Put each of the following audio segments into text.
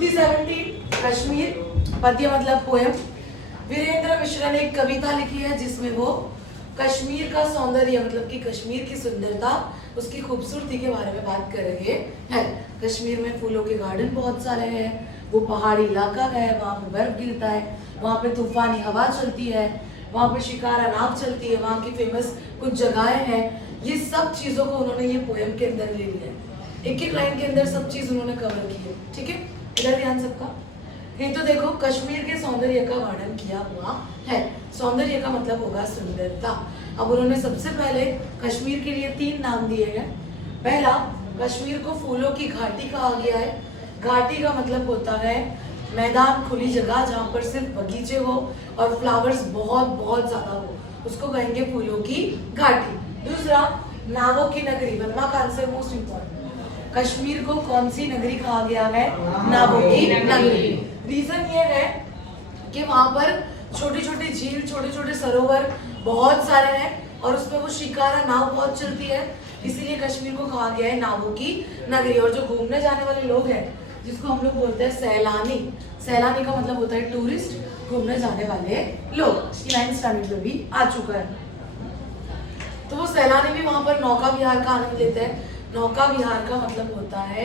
युक्ति 17 कश्मीर, पद्य मतलब पोयम। वीरेंद्र मिश्र ने एक कविता लिखी है जिसमें वो कश्मीर का सौंदर्य मतलब कि कश्मीर की सुंदरता, उसकी खूबसूरती के बारे में बात कर रहे हैं। कश्मीर में फूलों के गार्डन बहुत सारे हैं, वो पहाड़ी इलाका है, वहाँ पे बर्फ गिरता है, वहाँ पे तूफानी हवा चलती है, वहाँ पे शिकारा नाव चलती है, वहाँ की फेमस कुछ जगहें हैं। ये सब चीज़ों को उन्होंने ये पोएम के अंदर ले लिया है। एक एक लाइन के अंदर सब चीज़ उन्होंने कवर की है। ठीक है, इधर ध्यान सबका। ये तो देखो कश्मीर के सौंदर्य का वर्णन किया हुआ है। सौंदर्य का मतलब होगा सुंदरता। अब उन्होंने सबसे पहले कश्मीर के लिए 3 नाम दिए हैं। पहला, कश्मीर को फूलों की घाटी कहा गया है। घाटी का मतलब होता है मैदान, खुली जगह जहाँ पर सिर्फ बगीचे हो और फ्लावर्स बहुत बहुत ज्यादा हो, उसको कहेंगे फूलों की घाटी। दूसरा, नावों की नगरी। वर्मा का आंसर मोस्ट इंपॉर्टेंट। कश्मीर को कौन सी नगरी कहा गया है? नावों की नगरी। रीजन ये है कि वहां पर छोटी छोटी झील, छोटे छोटे सरोवर बहुत सारे हैं और उसमें वो शिकारा नाव बहुत चलती है, इसीलिए कश्मीर को कहा गया है नावों की नगरी। और जो घूमने जाने वाले लोग हैं, जिसको हम लोग बोलते हैं सैलानी, सैलानी का मतलब होता है टूरिस्ट, घूमने जाने वाले लोग। 9th स्टैंडर्ड में भी आ चुका है। तो वो सैलानी भी वहां पर नौका विहार का आनंद लेते हैं। नौका विहार का मतलब होता है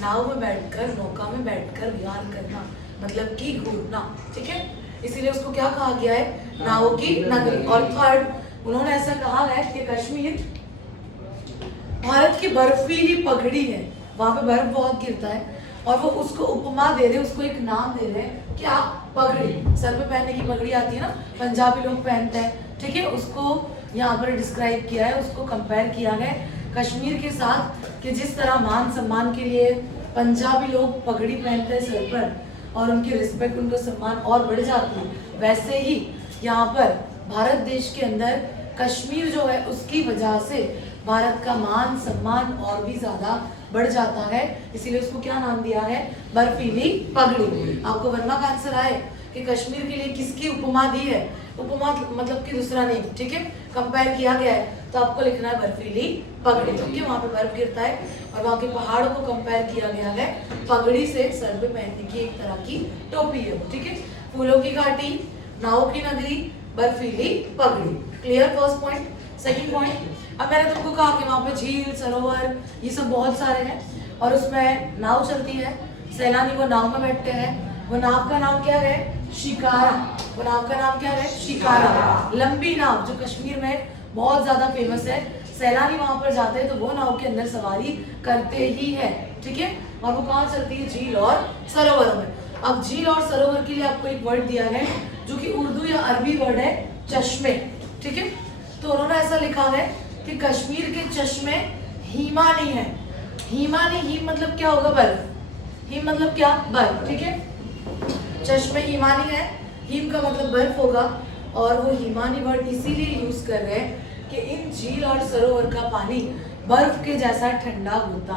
नाव में बैठकर, नौका में बैठकर विहार करना, मतलब कि घूमना। ठीक है, इसीलिए उसको क्या कहा गया है? नावों की नगरी। और थर्ड, उन्होंने ऐसा कहा है कि कश्मीर भारत की बर्फीली पगड़ी है, वहां पे बर्फ बहुत गिरता है और वो उसको उपमा दे रहे, उसको एक नाम दे रहे हैं। क्या? पगड़ी। सर पे पहनने की पगड़ी आती है ना, पंजाबी लोग पहनते हैं। ठीक है, उसको यहाँ पर डिस्क्राइब किया है, उसको कंपेयर किया है कश्मीर के साथ कि जिस तरह मान सम्मान के लिए पंजाबी लोग पगड़ी पहनते हैं सर पर और उनकी रिस्पेक्ट, उनका सम्मान और बढ़ जाती है, वैसे ही यहाँ पर भारत देश के अंदर कश्मीर जो है उसकी वजह से भारत का मान सम्मान और भी ज्यादा बढ़ जाता है। इसीलिए उसको क्या नाम दिया है? बर्फीली पगड़ी। आपको वर्मा का आंसर आए कि कश्मीर के लिए किसकी उपमा दी है? उपमा मतलब कि दूसरा नेम। ठीक है, कंपेयर किया गया है तो आपको लिखना है बर्फीली पगड़ी, क्योंकि वहाँ पे बर्फ गिरता है और वहाँ के पहाड़ों को कंपेयर किया गया है पगड़ी से। सर पे पहनने की एक तरह की टोपी है। ठीक है, फूलों की घाटी, नावों की नगरी, बर्फीली पगड़ी। Clear? First point. Second point, अब मैंने तुमको कहा कि वहाँ पे झील, सरोवर, ये सब बहुत सारे हैं और उसमें नाव चलती है, सैलानी वो नाव में बैठते हैं। वो नाव का नाम क्या है? शिकारा। वो नाव का नाम क्या है? शिकारा। लंबी नाव जो कश्मीर में बहुत ज्यादा फेमस है, सैलानी वहां पर जाते हैं तो वो नाव के अंदर सवारी करते ही है। ठीक है, और वो कहाँ चलती है? झील और सरोवर में। अब झील और सरोवर के लिए आपको एक वर्ड दिया है जो कि उर्दू या अरबी वर्ड है, चश्मे। ठीक है, तो उन्होंने ऐसा लिखा है कि कश्मीर के चश्मे हिमानी है। हिमानी, हिम मतलब क्या होगा? बर्फ। हिम मतलब क्या? बर्फ। ठीक है, चश्मे हिमानी है, हिम का मतलब बर्फ होगा और वो हिमानी वर्ड इसीलिए यूज कर रहे हैं कि इन झील और सरोवर का पानी बर्फ के जैसा ठंडा होता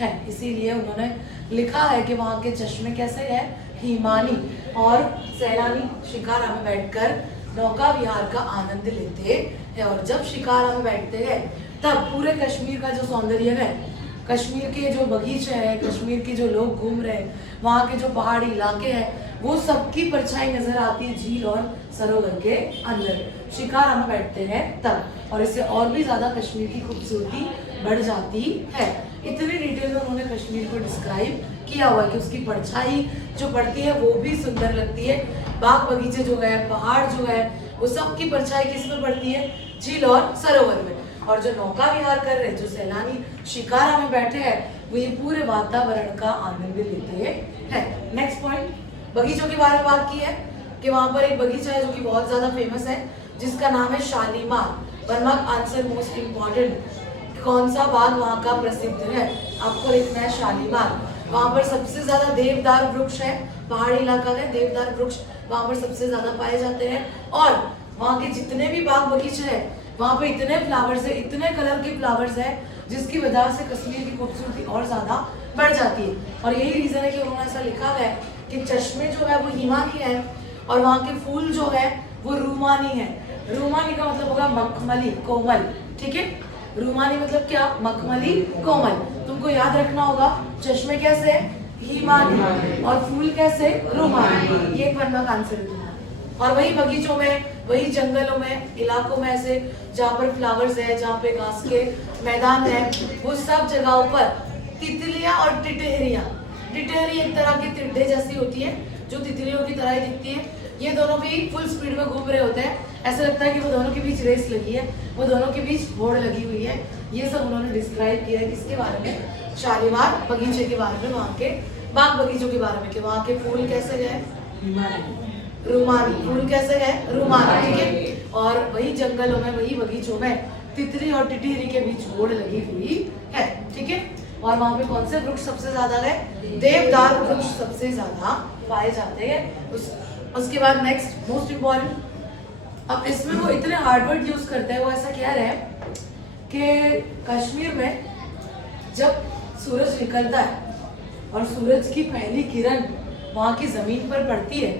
है, इसीलिए उन्होंने लिखा है कि वहाँ के चश्मे कैसे है? हिमानी। और सैलानी शिकारा में बैठकर नौका विहार का आनंद लेते हैं और जब शिकारा में बैठते हैं तब पूरे कश्मीर का जो सौंदर्य है, कश्मीर के जो बगीचे हैं, कश्मीर के जो लोग घूम रहे हैं, वहाँ के जो पहाड़ी इलाके हैं, वो सबकी परछाई नजर आती है झील और सरोवर के अंदर। शिकारा में बैठते हैं तब, और इससे और भी ज्यादा कश्मीर की खूबसूरती बढ़ जाती है। इतनी डिटेल में उन्होंने कश्मीर को डिस्क्राइब किया हुआ है कि उसकी परछाई जो पड़ती है वो भी सुंदर लगती है। बाग बगीचे जो है, पहाड़ जो है, वो सब की परछाई किस में पड़ती है? झील और सरोवर में। और जो नौका विहार कर रहे हैं, जो सैलानी शिकारा में बैठे हैं, वो ये पूरे वातावरण का आनंद लेते हैं। नेक्स्ट पॉइंट, बगीचों के बारे में बात की है कि वहां पर एक बगीचा है जो कि बहुत ज्यादा फेमस है, जिसका नाम है Shalimar. Verma answer most important, कौन सा बाग वहाँ का प्रसिद्ध है? आपको लिखना है शालीमार। वहां पर सबसे ज्यादा देवदार वृक्ष है, पहाड़ी इलाका है, देवदार वृक्ष वहां पर सबसे ज्यादा पाए जाते हैं। और वहाँ के जितने भी बाग बगीचे हैं, वहाँ पे इतने फ्लावर्स है, इतने कलर के फ्लावर्स है, जिसकी वजह से कश्मीर की खूबसूरती और ज्यादा बढ़ जाती है। और यही रीजन है कि उन्होंने ऐसा लिखा है कि चश्मे जो है वो हिमानी है और वहाँ के फूल जो है वो रूमानी है। रूमानी का मतलब होगा मखमली, कोमल। ठीक है, रूमानी मतलब क्या? मखमली, कोमल। तुमको याद रखना होगा चश्मे कैसे है? हिमालय। और फूल कैसे? रुमाली। ये एक 1 मार्क आंसर है तुम्हारा। और वही बगीचों में, वही जंगलों में, इलाकों में ऐसे जहाँ पर फ्लावर्स है, जहाँ पे घास के मैदान है, वो सब जगहों पर तितलियां और टिटहरियां, टिटहरी एक तरह की टिड्डे जैसी होती है जो तितलियों की तरह ही दिखती है, ये दोनों भी फुल स्पीड में घूम रहे होते हैं। ऐसा लगता है कि वो दोनों के बीच रेस लगी है, वो दोनों के बीच होड़ लगी हुई है। ये सब उन्होंने डिस्क्राइब किया है किसके बारे में? शालीमार बगीचे के बारे में, वहाँ के बाग बगीचों के बारे में, कि वहाँ के फूल कैसे गए? रुमाली। फूल कैसे गए? रुमाली। ठीक है। और वही जंगलों में, वही बगीचों में तितली और टिटहरी के बीच होड़ लगी हुई है। ठीक है। और वहाँ पे कौन से वृक्ष सबसे ज्यादा है? देवदार वृक्ष सबसे ज्यादा पाए जाते हैं। उसके बाद नेक्स्ट मोस्ट इम्पोर्टेंट, अब इसमें वो इतने हार्ड वर्ड यूज करते हैं, वो ऐसा कह रहे हैं कि कश्मीर में जब सूरज निकलता है और सूरज की पहली किरण वहाँ की जमीन पर पड़ती है,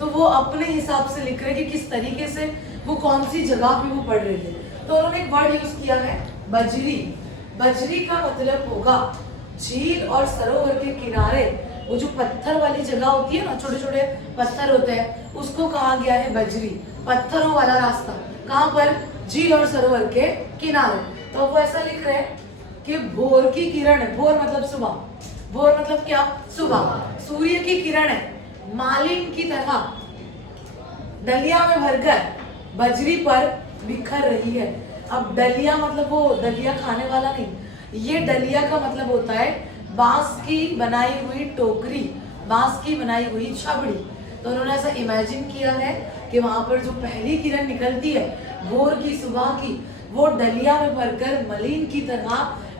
तो वो अपने हिसाब से लिख रहे हैं कि किस तरीके से वो कौन सी जगह पे वो पड़ रही है। तो उन्होंने एक वर्ड यूज किया है बजरी। बजरी का मतलब होगा झील और सरोवर के किनारे वो जो पत्थर वाली जगह होती है ना, छोटे छोटे पत्थर होते हैं, उसको कहा गया है बजरी। पत्थरों वाला रास्ता कहाँ पर? झील और सरोवर के किनारे। तो वो ऐसा लिख रहे हैं कि भोर की किरण है, भोर मतलब सुबह, भोर मतलब क्या? सुबह। सूर्य की किरण है मालिन की तरह डलिया में भरकर बजरी पर बिखर रही है। अब डलिया मतलब वो दलिया खाने वाला नहीं, ये डलिया का मतलब होता है बांस की बनाई हुई टोकरी, बांस की बनाई हुई छबड़ी। तो उन्होंने ऐसा इमेजिन किया है कि वहां पर जो पहली किरण निकलती है भोर की, सुबह की, वो डलिया में भरकर मलिन की तरह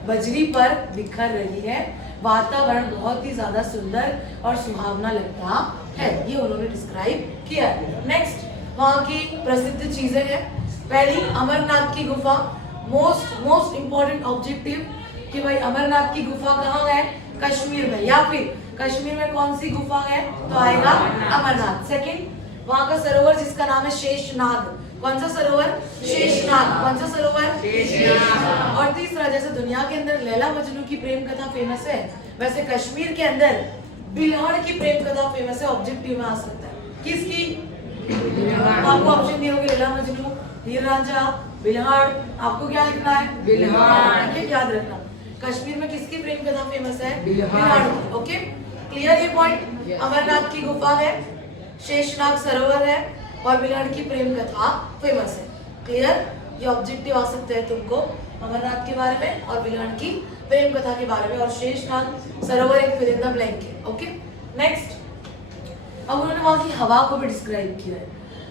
बजरी पर बिखर रही है। वातावरण बहुत ही ज्यादा सुंदर और सुहावना लगता है, ये उन्होंने डिस्क्राइब किया है। नेक्स्ट, वहाँ की प्रसिद्ध चीजें हैं। पहली, अमरनाथ की गुफा। मोस्ट इम्पोर्टेंट ऑब्जेक्टिव कि भाई अमरनाथ की गुफा कहाँ है? कश्मीर में। या फिर कश्मीर में कौन सी गुफा है? तो आएगा अमरनाथ। सेकंड, वहाँ का सरोवर जिसका नाम है शेषनाग। कौन सा सरोवर? शेषनाग। कौन सा सरोवर? शेषनाग। और तीसरा, जैसे दुनिया के अंदर लैला मजनू की प्रेम कथा फेमस है, वैसे कश्मीर के अंदर बिल्हड़ की प्रेम कथा फेमस है। ऑब्जेक्टिव में आ सकता है किसकी? आपको ऑप्शन दिए होंगे, लैला मजनू, हीर रांझा, बिल्हड़। आपको क्या लिखना है? बिल्हड़। ठीक है, याद रखना। कश्मीर में किसकी प्रेम कथा फेमस है? बिल्हड़ की। ओके, क्लियर ये पॉइंट? अमरनाथ की गुफा है, शेषनाग सरोवर है और बिल्हड़ की प्रेम कथा फेमस है। क्लियर? ये ऑब्जेक्टिव आ सकते हैं तुमको अमरनाथ के बारे में और बिल्हड़ की प्रेम कथा के बारे में, और शेषनाग सरोवर एक फिल इन द ब्लैंक है। ओके, नेक्स्ट, अब उन्होंने वहाँ की हवा को भी डिस्क्राइब किया है।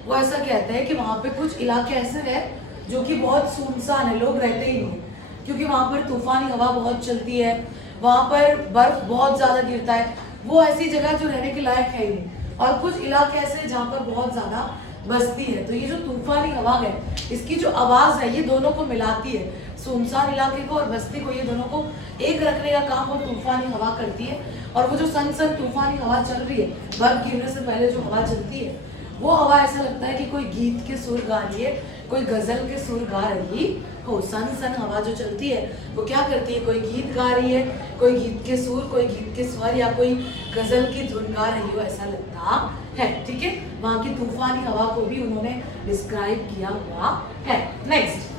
वो ऐसा कहते हैं कि वहाँ पे कुछ इलाके ऐसे हैं जो कि बहुत सुनसान है, लोग रहते ही नहीं, क्योंकि वहाँ पर तूफानी हवा बहुत चलती है, वहाँ पर बर्फ बहुत ज्यादा गिरता है। वो ऐसी जगह जो रहने के लायक है ही नहीं। और कुछ इलाके ऐसे जहाँ पर बहुत ज्यादा बस्ती है। तो ये जो तूफानी हवा है, इसकी जो आवाज है, ये दोनों को मिलाती है, सुनसान इलाके को और बस्ती को, ये दोनों को एक रखने का काम वो तूफानी हवा करती है। और वो जो सन तूफानी हवा चल रही है, बर्फ गिरने से पहले जो हवा चलती है, वो हवा ऐसा लगता है कि कोई गीत के सुर गा रही है, कोई गजल के सुर गा रही हो। सन हवा जो चलती है वो क्या करती है? कोई गीत गा रही है, कोई गीत के सुर, कोई गीत के स्वर या कोई गजल की धुन गा रही हो, ऐसा लगता है। ठीक है, वहाँ की तूफानी हवा को भी उन्होंने डिस्क्राइब किया हुआ है। नेक्स्ट,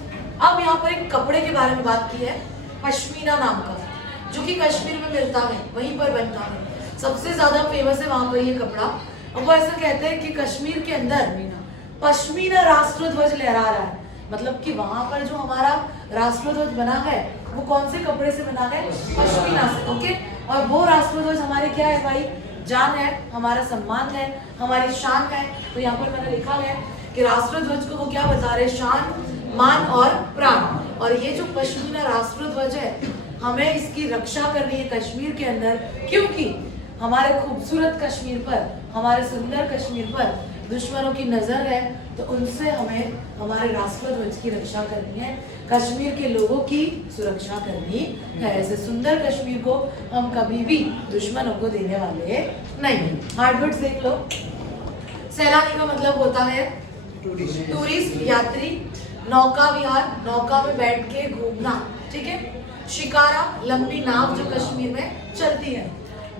अब यहाँ पर एक कपड़े के बारे में बात की है, पश्मीना नाम का, जो कि कश्मीर में मिलता है, वहीं पर बनता है, सबसे ज्यादा फेमस है वहां पर ये कपड़ा। और वो ऐसा कहते हैं कि कश्मीर के अंदर पश्मीना राष्ट्र ध्वज लहरा रहा है। मतलब कि वहां पर जो हमारा राष्ट्र ध्वज बना है वो कौन से कपड़े से बना है? पश्मीना से। ओके, और वो राष्ट्र ध्वज हमारे क्या है भाई? जान है, हमारा सम्मान है, हमारी शान है। तो यहाँ पर मैंने लिखा है कि राष्ट्र ध्वज को वो क्या बता रहे? शान, मान और प्राण। और ये जो पश्मीना राष्ट्र ध्वज है, हमें इसकी रक्षा करनी है कश्मीर के अंदर, क्योंकि हमारे खूबसूरत कश्मीर पर, हमारे सुंदर कश्मीर पर दुश्मनों की नजर है। तो उनसे हमें हमारे राष्ट्र ध्वज की रक्षा करनी है, कश्मीर के लोगों की सुरक्षा करनी है। ऐसे सुंदर कश्मीर को हम कभी भी दुश्मनों को देने वाले नहीं। हार्डवर्ड्स देख लो। सैलानी का मतलब होता है टूरिस्ट, यात्री। नौका विहार, नौका में बैठ के घूमना। ठीक है। शिकारा, लंबी नाव जो कश्मीर में चलती है।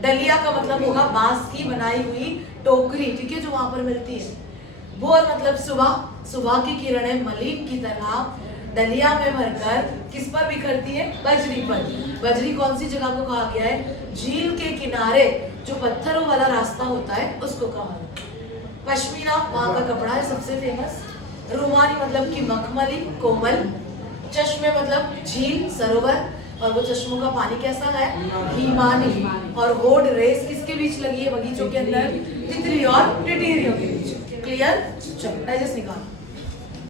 डलिया का मतलब होगा बांस की बनाई हुई टोकरी, ठीक है, जो वहां पर मिलती है। भोर मतलब सुबह, सुबह की किरणें मलिन की तरह डलिया में भरकर किस पर बिखरती है? बजरी पर। बजरी कौन सी जगह को कहा गया है? झील के किनारे जो पत्थरों वाला रास्ता होता है उसको कहा। पश्मीना वहां का कपड़ा है सबसे फेमस। रुमानी मतलब कि मखमली, कोमल। चश्मे मतलब झील, सरोवर, और वो चश्मों का पानी कैसा है? हिमानी। और रोड रेस किसके बीच लगी है बगीचों के अंदर? तितली और टिटरियों के बीच। क्लियर? चलो डाइजेस्ट निकालो।